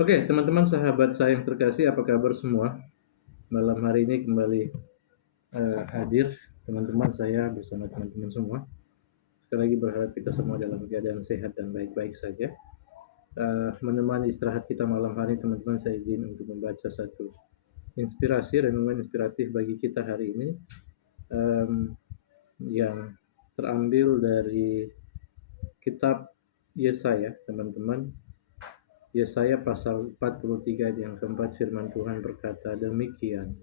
Oke, teman-teman sahabat saya yang terkasih, apa kabar semua? Malam hari ini kembali hadir teman-teman saya bersama teman-teman semua. Sekali lagi berharap kita semua dalam keadaan sehat dan baik-baik saja. Menemani istirahat kita malam hari, teman-teman saya izin untuk membaca satu inspirasi, renungan inspiratif bagi kita hari ini um, yang terambil dari kitab Yesaya, teman-teman. Yesaya pasal 43 ayat yang keempat, firman Tuhan berkata demikian.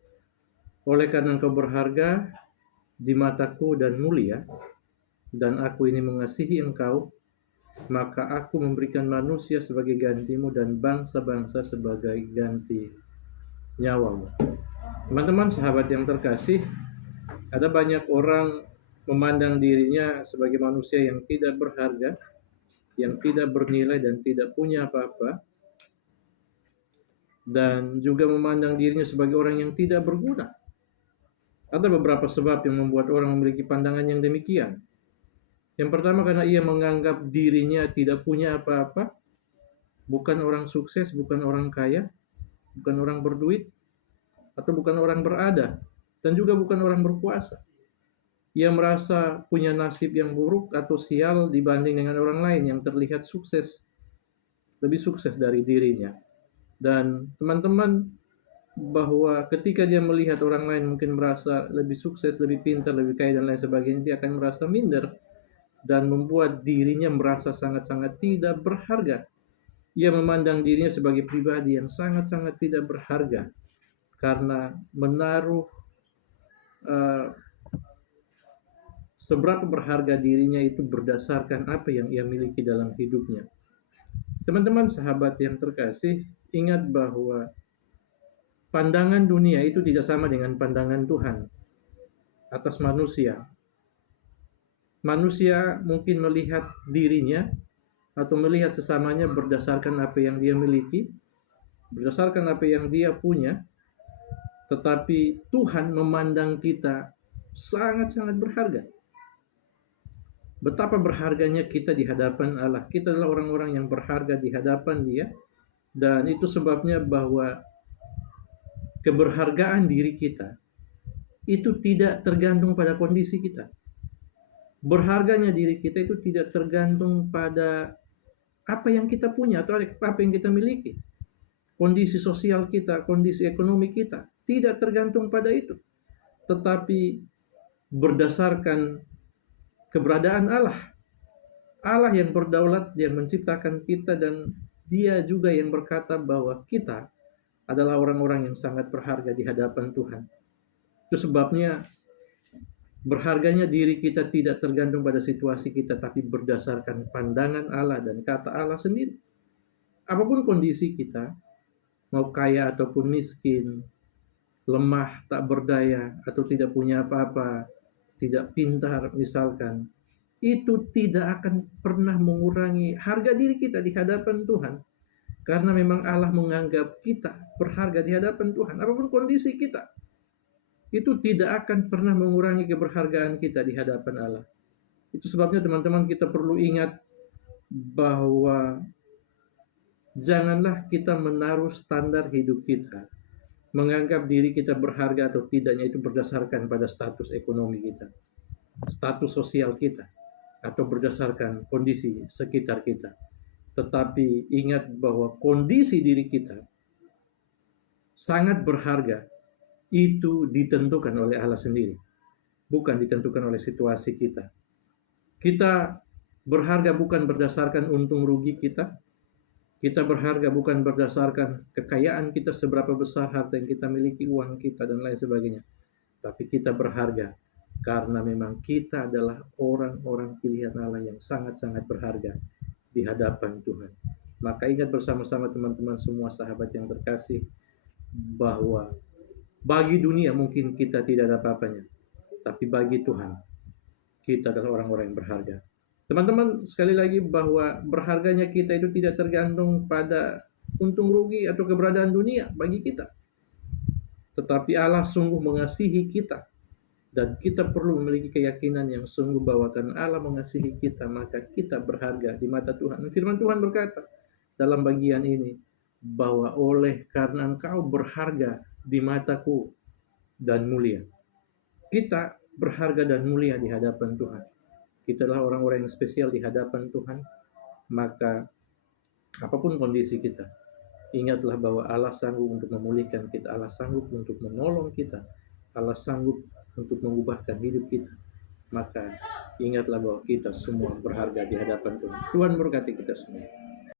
Oleh karena engkau berharga di mataku dan mulia, dan aku ini mengasihi engkau, maka aku memberikan manusia sebagai gantimu dan bangsa-bangsa sebagai ganti nyawamu. Teman-teman sahabat yang terkasih, ada banyak orang memandang dirinya sebagai manusia yang tidak berharga, yang tidak bernilai dan tidak punya apa-apa, dan juga memandang dirinya sebagai orang yang tidak berguna. Ada beberapa sebab yang membuat orang memiliki pandangan yang demikian. Yang pertama, karena ia menganggap dirinya tidak punya apa-apa, bukan orang sukses, bukan orang kaya, bukan orang berduit, atau bukan orang berada, dan juga bukan orang berkuasa. Ia merasa punya nasib yang buruk atau sial dibanding dengan orang lain yang terlihat sukses, lebih sukses dari dirinya. Dan teman-teman, bahwa ketika dia melihat orang lain mungkin merasa lebih sukses, lebih pintar, lebih kaya, dan lain sebagainya, dia akan merasa minder dan membuat dirinya merasa sangat-sangat tidak berharga. Ia memandang dirinya sebagai pribadi yang sangat-sangat tidak berharga karena menaruh uh, seberapa berharga dirinya itu berdasarkan apa yang ia miliki dalam hidupnya. Teman-teman sahabat yang terkasih, ingat bahwa pandangan dunia itu tidak sama dengan pandangan Tuhan atas manusia. Manusia mungkin melihat dirinya atau melihat sesamanya berdasarkan apa yang dia miliki, berdasarkan apa yang dia punya, tetapi Tuhan memandang kita sangat-sangat berharga. Betapa berharganya kita di hadapan Allah. Kita adalah orang-orang yang berharga di hadapan Dia, dan itu sebabnya bahwa keberhargaan diri kita itu tidak tergantung pada kondisi kita. Berharganya diri kita itu tidak tergantung pada apa yang kita punya atau apa yang kita miliki. Kondisi sosial kita, kondisi ekonomi kita, tidak tergantung pada itu. Tetapi berdasarkan keberadaan Allah. Allah yang berdaulat, yang menciptakan kita, dan Dia juga yang berkata bahwa kita adalah orang-orang yang sangat berharga di hadapan Tuhan. Itu sebabnya berharganya diri kita tidak tergantung pada situasi kita, tapi berdasarkan pandangan Allah dan kata Allah sendiri. Apapun kondisi kita, mau kaya ataupun miskin, lemah, tak berdaya, atau tidak punya apa-apa, tidak pintar misalkan, itu tidak akan pernah mengurangi harga diri kita di hadapan Tuhan. Karena memang Allah menganggap kita berharga di hadapan Tuhan. Apapun kondisi kita, itu tidak akan pernah mengurangi keberhargaan kita di hadapan Allah. Itu sebabnya teman-teman, kita perlu ingat bahwa janganlah kita menaruh standar hidup kita, menganggap diri kita berharga atau tidaknya itu berdasarkan pada status ekonomi kita, status sosial kita, atau berdasarkan kondisi sekitar kita. Tetapi ingat bahwa kondisi diri kita sangat berharga, itu ditentukan oleh Allah sendiri, bukan ditentukan oleh situasi kita. Kita berharga bukan berdasarkan untung rugi kita. Kita berharga bukan berdasarkan kekayaan kita, seberapa besar harta yang kita miliki, uang kita, dan lain sebagainya. Tapi kita berharga karena memang kita adalah orang-orang pilihan Allah yang sangat-sangat berharga di hadapan Tuhan. Maka ingat bersama-sama teman-teman semua sahabat yang terkasih, bahwa bagi dunia mungkin kita tidak ada apa-apanya, tapi bagi Tuhan kita adalah orang-orang yang berharga. Teman-teman, sekali lagi bahwa berharganya kita itu tidak tergantung pada untung rugi atau keberadaan dunia bagi kita. Tetapi Allah sungguh mengasihi kita, dan kita perlu memiliki keyakinan yang sungguh bahwa karena Allah mengasihi kita, maka kita berharga di mata Tuhan. Firman Tuhan berkata dalam bagian ini, bahwa oleh karena Engkau berharga di mataku dan mulia. Kita berharga dan mulia di hadapan Tuhan. Kita adalah orang-orang yang spesial di hadapan Tuhan. Maka apapun kondisi kita, ingatlah bahwa Allah sanggup untuk memulihkan kita, Allah sanggup untuk menolong kita, Allah sanggup untuk mengubahkan hidup kita. Maka ingatlah bahwa kita semua berharga di hadapan Tuhan. Tuhan berkati kita semua.